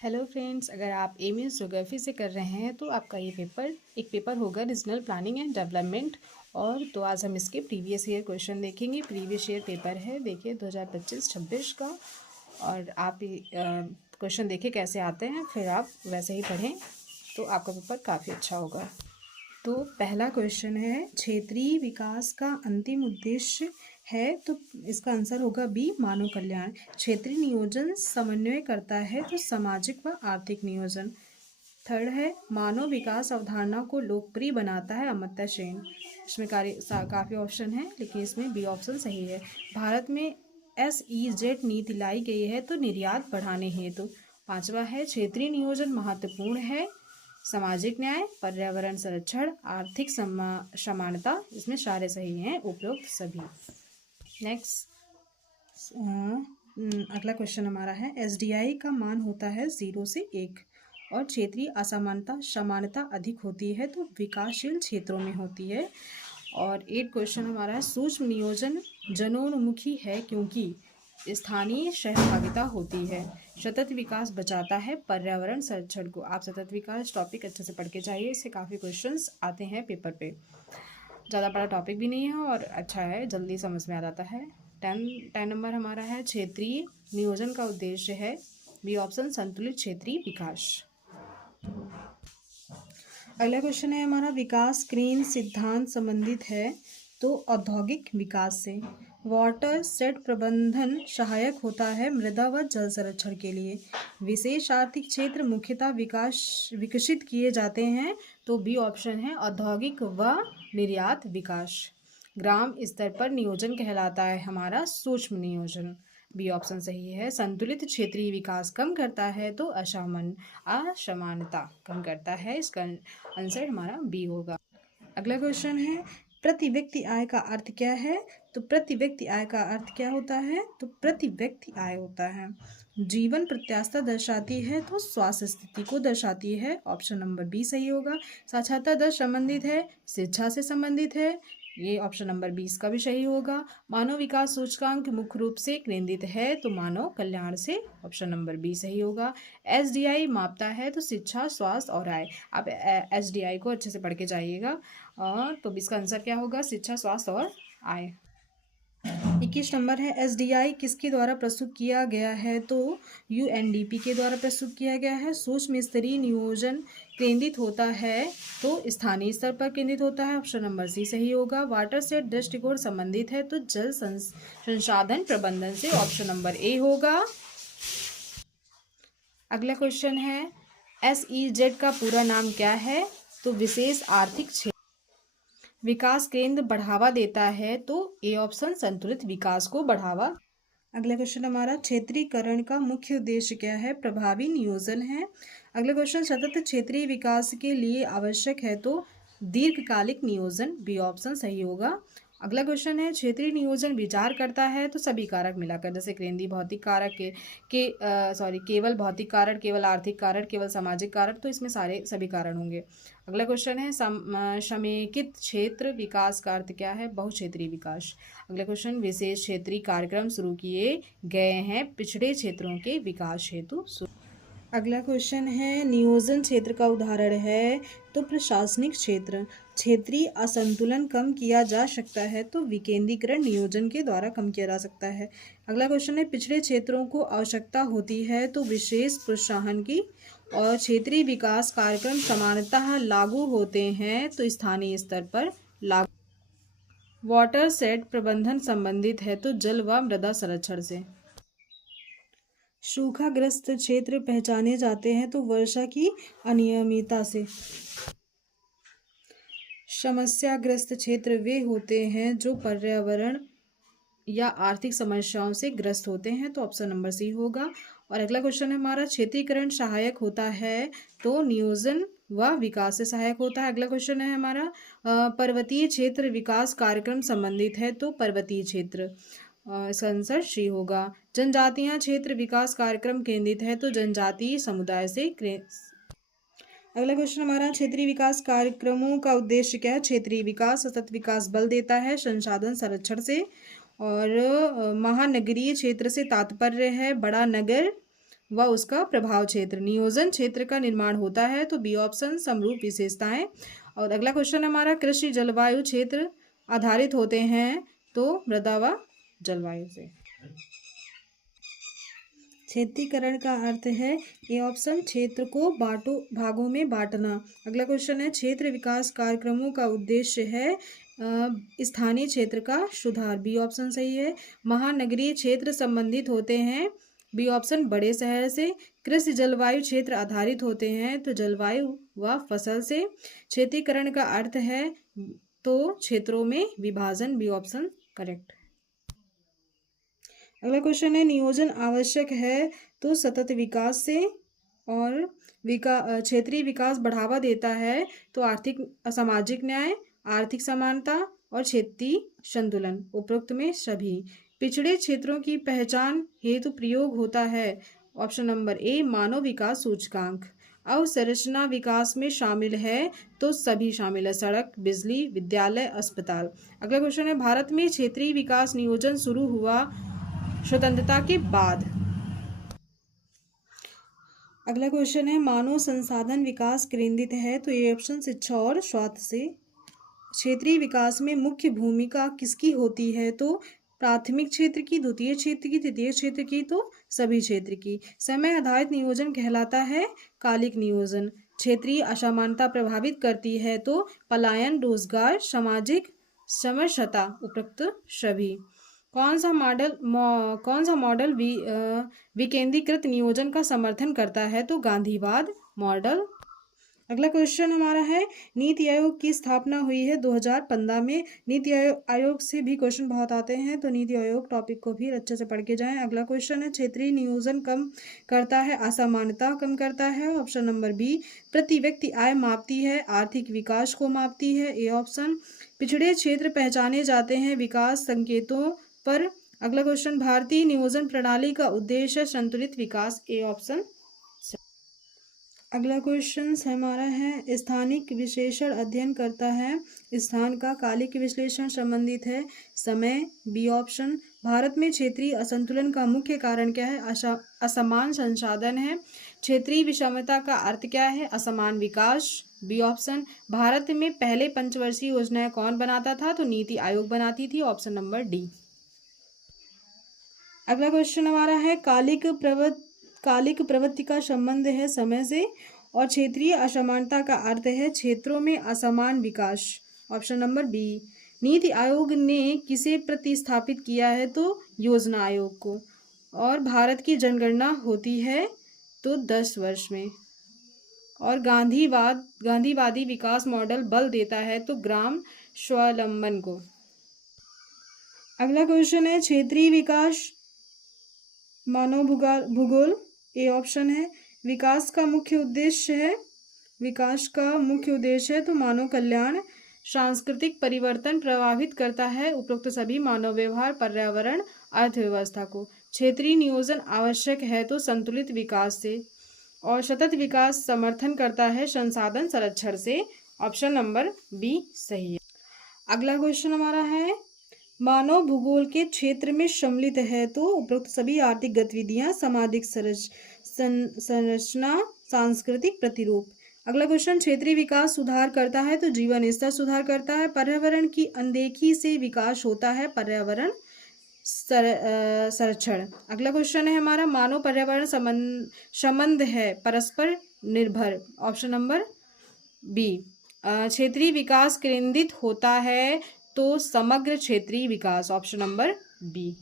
Hello friends, अगर आप MS geography से कर रहे हैं तो आपका ये एक पेपर होगा रीजनल प्लानिंग एंड डेवलपमेंट। और तो आज हम इसके प्रीवियस ईयर क्वेश्चन देखेंगे। प्रीवियस ईयर पेपर है, देखिए 2025-26 का। और आप क्वेश्चन देखिए कैसे आते हैं, फिर आप वैसे ही पढ़ें तो आपका पेपर काफ़ी अच्छा होगा। तो पहला क्वेश्चन है, क्षेत्रीय विकास का अंतिम उद्देश्य है, तो इसका आंसर होगा बी, मानव कल्याण। क्षेत्रीय नियोजन समन्वय करता है तो सामाजिक व आर्थिक नियोजन। थर्ड है, मानव विकास अवधारणा को लोकप्रिय बनाता है, अमर्त्य सेन। इसमें काफ़ी ऑप्शन है, लेकिन इसमें बी ऑप्शन सही है। भारत में SEZ नीति लाई गई है तो निर्यात बढ़ाने हेतु। पांचवा है, क्षेत्रीय नियोजन महत्वपूर्ण है, सामाजिक न्याय, पर्यावरण संरक्षण, आर्थिक समानता। इसमें सारे सही हैं, उपरोक्त सभी। नेक्स्ट अगला क्वेश्चन हमारा है, SDI का मान होता है 0 से 1 और क्षेत्रीय असमानता समानता अधिक होती है तो विकासशील क्षेत्रों में होती है। और 8 क्वेश्चन हमारा है, सूक्ष्म नियोजन जनोन्मुखी है क्योंकि स्थानीय सहभागिता होती है। सतत विकास बचाता है पर्यावरण संरक्षण को। आप सतत विकास टॉपिक अच्छे से पढ़ के जाइए, इससे काफ़ी क्वेश्चंस आते हैं पेपर पे। ज़्यादा बड़ा टॉपिक भी नहीं है और अच्छा है, जल्दी समझ में आ जाता है। 10 नंबर हमारा है, क्षेत्रीय नियोजन का उद्देश्य है, बी ऑप्शन, संतुलित क्षेत्रीय विकास। अगला क्वेश्चन है हमारा, विकास क्रेन सिद्धांत संबंधित है तो औद्योगिक विकास से। वाटर सेट प्रबंधन सहायक होता है मृदा व जल संरक्षण के लिए। विशेष आर्थिक क्षेत्र मुख्यतः विकसित किए जाते हैं तो बी ऑप्शन है, औद्योगिक व निर्यात विकास। ग्राम स्तर पर नियोजन कहलाता है हमारा सूक्ष्म नियोजन, बी ऑप्शन सही है। संतुलित क्षेत्रीय विकास कम करता है तो असमानता कम करता है, इसका आंसर हमारा बी होगा। अगला क्वेश्चन है, प्रति व्यक्ति आय का अर्थ क्या है, तो प्रति व्यक्ति आय का अर्थ क्या होता है, तो प्रति व्यक्ति आय होता है जीवन प्रत्याशा दर्शाती है तो स्वास्थ्य स्थिति को दर्शाती है, ऑप्शन नंबर बी सही होगा। साक्षरता दर संबंधित है, शिक्षा से संबंधित है, ये ऑप्शन नंबर 20 का भी सही होगा। मानव विकास सूचकांक मुख्य रूप से केंद्रित है तो मानव कल्याण से, ऑप्शन नंबर बी सही होगा। SDI मापता है तो शिक्षा, स्वास्थ्य और आय। आप SDI को अच्छे से पढ़ के जाइएगा। और तो इसका आंसर क्या होगा, शिक्षा, स्वास्थ्य और आय। 21 नंबर है, SDI किसके द्वारा प्रस्तुत किया गया है, तो UNDP के द्वारा प्रस्तुत किया गया है। सूक्ष्म स्तरीय नियोजन केंद्रित होता है तो स्थानीय स्तर पर केंद्रित होता है, ऑप्शन नंबर सी सही होगा। वाटर सेट दृष्टिकोण संबंधित है तो जल संसाधन प्रबंधन से, ऑप्शन नंबर ए होगा। अगला क्वेश्चन है, SEZ का पूरा नाम क्या है, तो विशेष आर्थिक क्षेत्र विकास केंद्र बढ़ावा देता है तो ए ऑप्शन, संतुलित विकास को बढ़ावा। अगला क्वेश्चन हमारा, क्षेत्रीकरण का मुख्य उद्देश्य क्या है, प्रभावी नियोजन है। अगला क्वेश्चन, सतत क्षेत्रीय विकास के लिए आवश्यक है तो दीर्घकालिक नियोजन, बी ऑप्शन सही होगा। अगला क्वेश्चन है, क्षेत्रीय नियोजन विचार करता है तो सभी कारक मिलाकर, जैसे केंद्रीय भौतिक कारक केवल भौतिक कारक, केवल आर्थिक कारक, केवल सामाजिक कारक, तो इसमें सभी कारण होंगे। अगला क्वेश्चन है, समेकित क्षेत्र विकास का अर्थ क्या है, बहुक्षेत्रीय विकास। अगला क्वेश्चन, विशेष क्षेत्रीय कार्यक्रम शुरू किए गए हैं पिछड़े क्षेत्रों के विकास हेतु। अगला क्वेश्चन है, नियोजन क्षेत्र का उदाहरण है तो प्रशासनिक क्षेत्र। क्षेत्रीय असंतुलन कम किया जा सकता है तो विकेंद्रीकरण नियोजन के द्वारा कम किया जा सकता है। अगला क्वेश्चन है, पिछड़े क्षेत्रों को आवश्यकता होती है तो विशेष प्रोत्साहन की। और क्षेत्रीय विकास कार्यक्रम समानतः लागू होते हैं तो स्थानीय स्तर पर लागू। वाटर सेट प्रबंधन संबंधित है तो जल व मृदा संरक्षण से। सूखाग्रस्त क्षेत्र पहचाने जाते हैं तो वर्षा की अनियमितता से। समस्याग्रस्त क्षेत्र वे होते हैं जो पर्यावरण या आर्थिक समस्याओं से ग्रस्त होते हैं तो ऑप्शन नंबर सी होगा। और अगला क्वेश्चन है हमारा, क्षेत्रीकरण सहायक होता है तो नियोजन व विकास से सहायक होता है। अगला क्वेश्चन है हमारा, पर्वतीय क्षेत्र विकास कार्यक्रम संबंधित है तो पर्वतीय क्षेत्र, इसका आंसर सी होगा। जनजातीय क्षेत्र विकास कार्यक्रम केंद्रित है तो जनजातीय समुदाय से। अगला क्वेश्चन हमारा, क्षेत्रीय विकास कार्यक्रमों का उद्देश्य क्या है, क्षेत्रीय विकास सतत विकास बल देता है संसाधन संरक्षण से। और महानगरीय क्षेत्र से तात्पर्य है बड़ा नगर व उसका प्रभाव क्षेत्र। नियोजन क्षेत्र का निर्माण होता है, तो बी ऑप्शन समरूप विशेषताएं। और अगला क्वेश्चन हमारा, कृषि जलवायु क्षेत्र आधारित होते हैं, तो मृदा व जलवायु से। क्षेत्रीकरण का अर्थ है ए ऑप्शन, क्षेत्र को भागों में बांटना। अगला क्वेश्चन है, क्षेत्र विकास कार्यक्रमों का उद्देश्य है स्थानीय क्षेत्र का सुधार। बी ऑप्शन सही है। महानगरीय क्षेत्र संबंधित होते हैं, बी ऑप्शन, बड़े शहर से। कृषि जलवायु क्षेत्र आधारित होते हैं, तो जलवायु व फसल से। क्षेत्रीकरण का अर्थ है तो क्षेत्रों में विभाजन, बी ऑप्शन करेक्ट। अगला क्वेश्चन है, नियोजन आवश्यक है तो सतत विकास से। और क्षेत्रीय विकास बढ़ावा देता है तो आर्थिक सामाजिक न्याय, आर्थिक समानता और क्षेत्रीय संतुलन। उपरोक्त में सभी। पिछड़े क्षेत्रों की पहचान हेतु प्रयोग होता है, ऑप्शन नंबर ए, मानव विकास सूचकांक। अवसंरचना विकास में शामिल है, तो सभी शामिल है, सड़क, बिजली, विद्यालय, अस्पताल। अगला क्वेश्चन है, भारत में क्षेत्रीय विकास नियोजन शुरू हुआ स्वतंत्रता के बाद। अगला क्वेश्चन है, मानव संसाधन विकास केंद्रित है, तो ये ऑप्शन शिक्षा और स्वास्थ्य से। क्षेत्रीय विकास में मुख्य भूमिका किसकी होती है, तो प्राथमिक क्षेत्र की, द्वितीय क्षेत्र की, तृतीय क्षेत्र की, तो सभी क्षेत्र की। समय आधारित नियोजन कहलाता है कालिक नियोजन। क्षेत्रीय असमानता प्रभावित करती है, तो पलायन, रोजगार, सामाजिक समरसता। उपरोक्त सभी। कौन सा मॉडल विकेंद्रीकृत नियोजन का समर्थन करता है, तो गांधीवाद मॉडल। अगला क्वेश्चन हमारा है, नीति आयोग की स्थापना हुई है 2015 में। नीति आयोग से भी क्वेश्चन बहुत आते हैं, तो नीति आयोग टॉपिक को भी अच्छे से पढ़ के जाएं। अगला क्वेश्चन है, क्षेत्रीय नियोजन कम करता है, असमानता कम करता है, ऑप्शन नंबर बी। प्रति व्यक्ति आय मापती है, आर्थिक विकास को मापती है, ए ऑप्शन। पिछड़े क्षेत्र पहचाने जाते हैं विकास संकेतों पर। अगला क्वेश्चन, भारतीय नियोजन प्रणाली का उद्देश्य संतुलित विकास, ए ऑप्शन। अगला क्वेश्चन हमारा है, स्थानिक विश्लेषण अध्ययन करता है, स्थान का कालिक विश्लेषण संबंधित है, समय, बी ऑप्शन। भारत में क्षेत्रीय असंतुलन का मुख्य कारण क्या है, असमान संसाधन है। क्षेत्रीय विषमता का अर्थ क्या है, असमान विकास, बी ऑप्शन। भारत में पहले पंचवर्षीय योजनाएं कौन बनाता था, तो नीति आयोग बनाती थी, ऑप्शन नंबर डी। अगला क्वेश्चन हमारा है, कालिक प्रवृत्ति का संबंध है समय से, और क्षेत्रीय असमानता का अर्थ है क्षेत्रों में असमान विकास, option number B. NITI Aayog ने किसे प्रतिस्थापित किया है, तो योजना आयोग को। और भारत की जनगणना होती है तो 10 वर्ष में। और गांधीवादी विकास मॉडल बल देता है तो ग्राम स्वावलंबन को। अगला क्वेश्चन है, क्षेत्रीय विकास मानव भूगोल, ए ऑप्शन है। विकास का मुख्य उद्देश्य है तो मानव कल्याण। सांस्कृतिक परिवर्तन प्रभावित करता है उपरोक्त सभी मानव व्यवहार, पर्यावरण, अर्थव्यवस्था को। क्षेत्रीय नियोजन आवश्यक है तो संतुलित विकास से, और सतत विकास समर्थन करता है संसाधन संरक्षण से, ऑप्शन नंबर बी सही है। अगला क्वेश्चन हमारा है, मानव भूगोल के क्षेत्र में सम्मिलित है तो उपरोक्त सभी आर्थिक गतिविधियां, सामाजिक संरचना, सांस्कृतिक प्रतिरूप। अगला क्वेश्चन, क्षेत्रीय विकास सुधार करता है तो जीवन स्तर सुधार करता है। पर्यावरण की अनदेखी से विकास होता है, पर्यावरण संरक्षण। अगला क्वेश्चन है हमारा, मानव पर्यावरण संबंध है परस्पर निर्भर, ऑप्शन नंबर बी। क्षेत्रीय विकास केंद्रित होता है तो समग्र क्षेत्रीय विकास, ऑप्शन नंबर बी।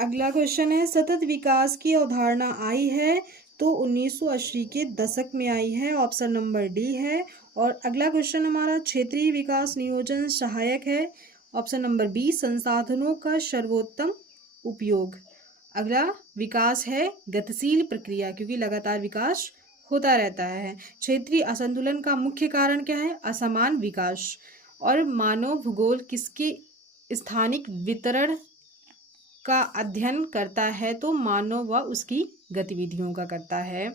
अगला क्वेश्चन है, सतत विकास की अवधारणा आई है तो 1980 के दशक में आई है, ऑप्शन नंबर डी है। और अगला क्वेश्चन हमारा, क्षेत्रीय विकास नियोजन सहायक है, ऑप्शन नंबर बी, संसाधनों का सर्वोत्तम उपयोग। अगला, विकास है गतिशील प्रक्रिया क्योंकि लगातार विकास होता रहता है। क्षेत्रीय असंतुलन का मुख्य कारण क्या है, असमान विकास। और मानव भूगोल किसके स्थानिक वितरण का अध्ययन करता है, तो मानव व उसकी गतिविधियों का करता है।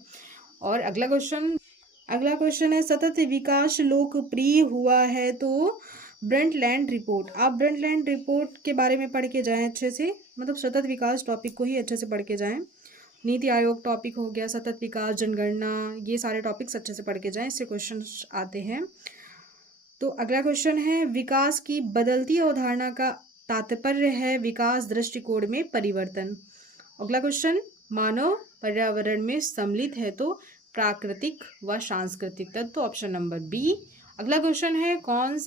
और अगला क्वेश्चन है, सतत विकास लोकप्रिय हुआ है तो ब्रंटलैंड रिपोर्ट। आप ब्रंटलैंड रिपोर्ट के बारे में पढ़ के जाएं अच्छे से, मतलब सतत विकास टॉपिक को ही अच्छे से पढ़ के जाएं। नीति आयोग टॉपिक हो गया, सतत विकास, जनगणना, ये सारे टॉपिक्स अच्छे से पढ़ के जाएं, इससे क्वेश्चन आते हैं। तो अगला क्वेश्चन है, विकास की बदलती अवधारणा का तात्पर्य है विकास दृष्टिकोण में परिवर्तन। अगला क्वेश्चन, मानव पर्यावरण में सम्मिलित है तो प्राकृतिक व सांस्कृतिक तत्व, ऑप्शन नंबर बी। अगला क्वेश्चन है, कौन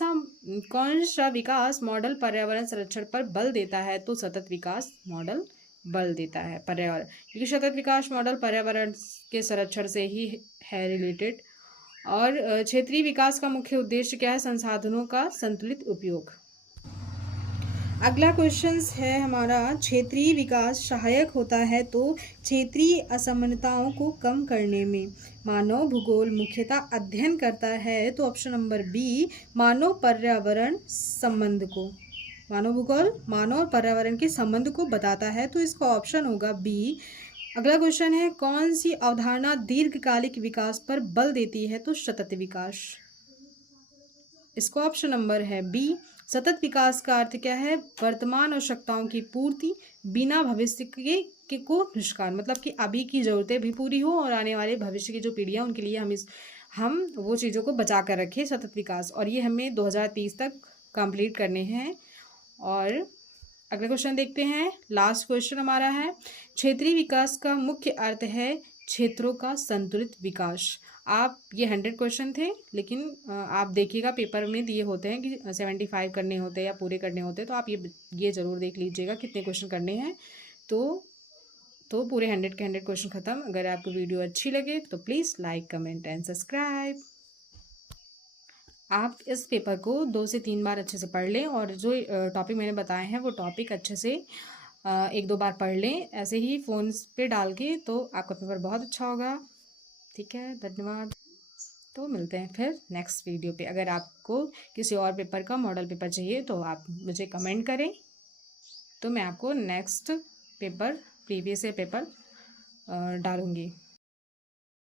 सा विकास मॉडल पर्यावरण संरक्षण पर बल देता है, तो सतत विकास मॉडल बल देता है पर्यावरण, क्योंकि सतत विकास मॉडल पर्यावरण के संरक्षण से ही है रिलेटेड। और क्षेत्रीय विकास का मुख्य उद्देश्य क्या है, संसाधनों का संतुलित उपयोग। अगला क्वेश्चन है हमारा, क्षेत्रीय विकास सहायक होता है तो क्षेत्रीय असमानताओं को कम करने में मानव भूगोल मुख्यतः अध्ययन करता है, तो ऑप्शन नंबर बी, मानव पर्यावरण संबंध को, मानव भूगोल मानव और पर्यावरण के संबंध को बताता है, तो इसका ऑप्शन होगा बी। अगला क्वेश्चन है, कौन सी अवधारणा दीर्घकालिक विकास पर बल देती है, तो सतत विकास, इसका ऑप्शन नंबर है बी। सतत विकास का अर्थ क्या है, वर्तमान आवश्यकताओं की पूर्ति बिना भविष्य के को नुकसान, मतलब कि अभी की ज़रूरतें भी पूरी हो और आने वाले भविष्य की जो पीढ़ियाँ उनके लिए हम वो चीज़ों को बचा कर रखें, सतत विकास, और ये हमें 2030 तक कंप्लीट करने हैं। और अगला क्वेश्चन देखते हैं, लास्ट क्वेश्चन हमारा है, क्षेत्रीय विकास का मुख्य अर्थ है क्षेत्रों का संतुलित विकास। आप ये 100 क्वेश्चन थे, लेकिन आप देखिएगा पेपर में दिए होते हैं कि 75 करने होते हैं या पूरे करने होते हैं, तो आप ये ज़रूर देख लीजिएगा कितने क्वेश्चन करने हैं। तो पूरे 100 के 100 क्वेश्चन ख़त्म। अगर आपको वीडियो अच्छी लगे तो please like, comment and subscribe. आप इस पेपर को 2 से 3 बार अच्छे से पढ़ लें, और जो टॉपिक मैंने बताए हैं वो टॉपिक अच्छे से 1-2 बार पढ़ लें, ऐसे ही फ़ोन पे डाल के, तो आपका पेपर बहुत अच्छा होगा। ठीक है, धन्यवाद। तो मिलते हैं फिर नेक्स्ट वीडियो पे। अगर आपको किसी और पेपर का मॉडल पेपर चाहिए तो आप मुझे कमेंट करें, तो मैं आपको next paper previous year paper डालूँगी।